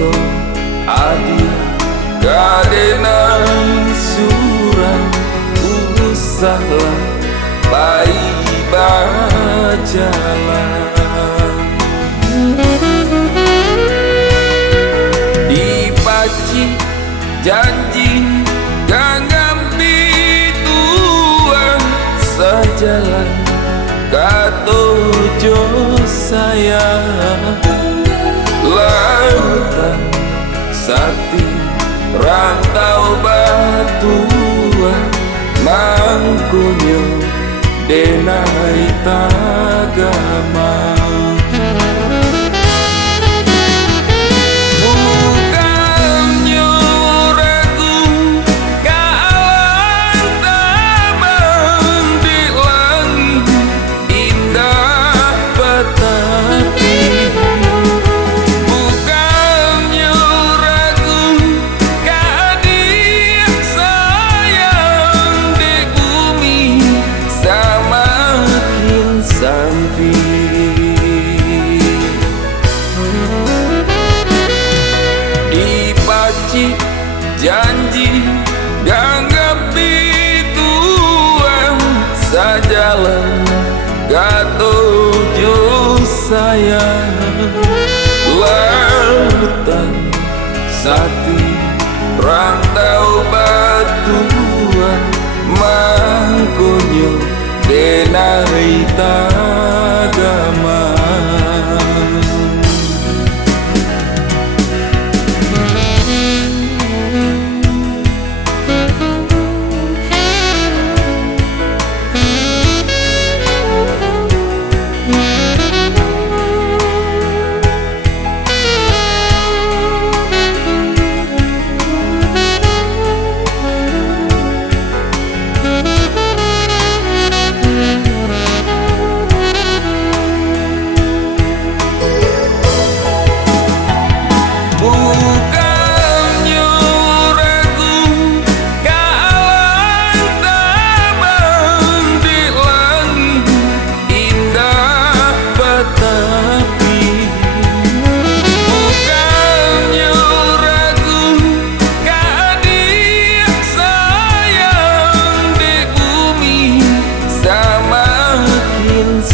foto adia kadenai surang usahlah bayi bajalan dipaci janji gangampi tuang sejalan katojo sayang lautan sakti rantau batua mangkunyo denai tagama janji ganggapi tuang sajalan katojo sayang lautan sakti rantau batuan mangkunyo denai tagama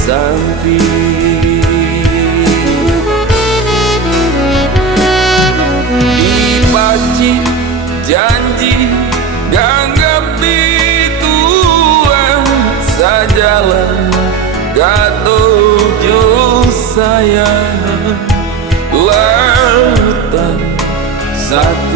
sampi dipaci janji ganggapi tuang sajalan katojo sayang lautan sakti